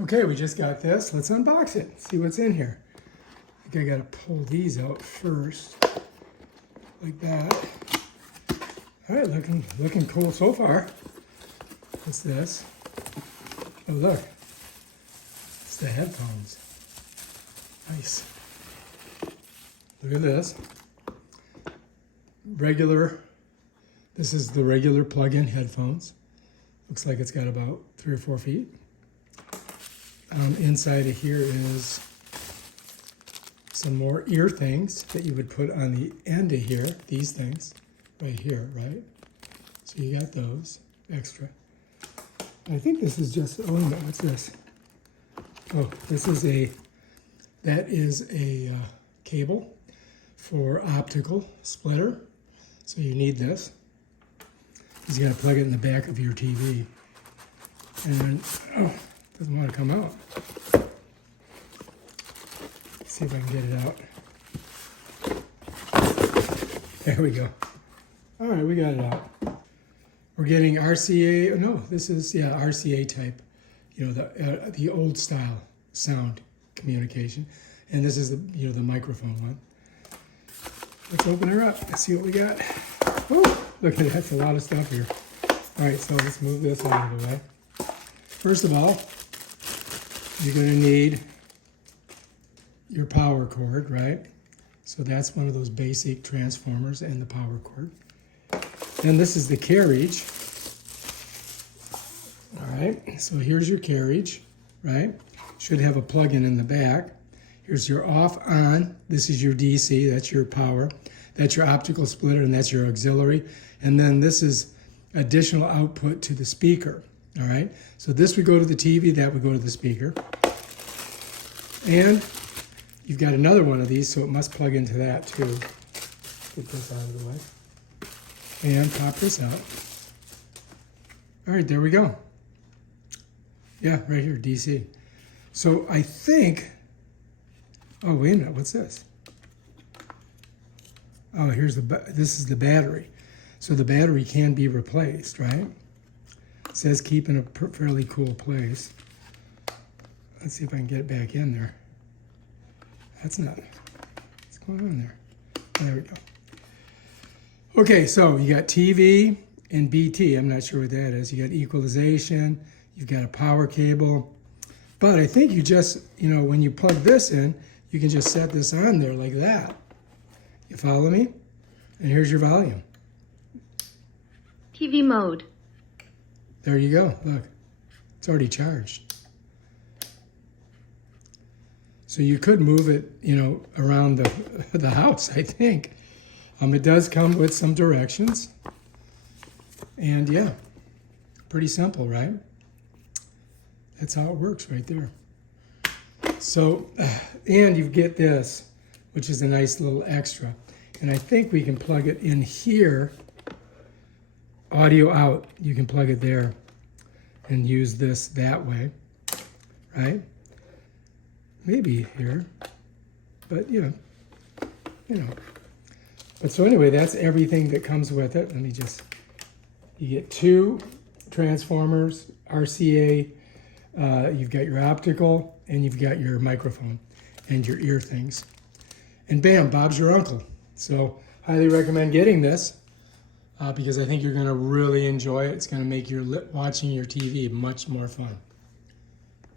Okay, we just got this. Let's unbox it, see what's in here. I think I gotta pull these out first, like that. All right, looking cool so far. What's this? Oh, look, it's the headphones. Nice. Look at this. This is the regular plug-in headphones. Looks like it's got about 3 or 4 feet. Inside of here is some more ear things that you would put on the end of here, these things, right here, right? So you got those extra. I think this is just, oh no, what's this? Oh, that is a cable for optical splitter. So you need this. You got to plug it in the back of your TV. And, oh, it doesn't want to come out. Let's see if I can get it out. There we go. All right, we got it out. We're getting RCA, no, this is, yeah, RCA type, you know, the old style sound communication. And this is the, you know, the microphone one. Let's open her up. Let's see what we got. Oh, look at that, that's a lot of stuff here. All right, so let's move this out of the way. First of all, you're gonna need your power cord, right? So that's one of those basic transformers and the power cord. Then this is the carriage. All right, so here's your carriage, right? Should have a plug-in in the back. Here's your off-on. This is your DC, that's your power. That's your optical splitter, and that's your auxiliary. And then this is additional output to the speaker, all right? So this would go to the TV, that would go to the speaker. And you've got another one of these, so it must plug into that too. Get this out of the way. And pop this out. All right, there we go. Yeah, right here, DC. So I think, oh, wait a minute, what's this? Oh, this is the battery. So the battery can be replaced, right? It says keep in a fairly cool place. Let's see if I can get it back in there. That's not, what's going on there? There we go. Okay, so you got TV and BT. I'm not sure what that is. You got equalization, you've got a power cable. But I think you just, you know, when you plug this in, you can just set this on there like that. You follow me? And here's your volume. TV mode. There you go. Look, it's already charged. So you could move it, you know, around the house, I think. It does come with some directions. And yeah, pretty simple, right? That's how it works right there. So, and you get this, which is a nice little extra. And I think we can plug it in here, audio out. You can plug it there and use this that way, right? Maybe here, but you know. But so anyway, that's everything that comes with it. Let me just, you get 2 transformers, RCA, you've got your optical, and you've got your microphone and your ear things. And bam, Bob's your uncle. So highly recommend getting this because I think you're gonna really enjoy it. It's gonna make your watching your TV much more fun.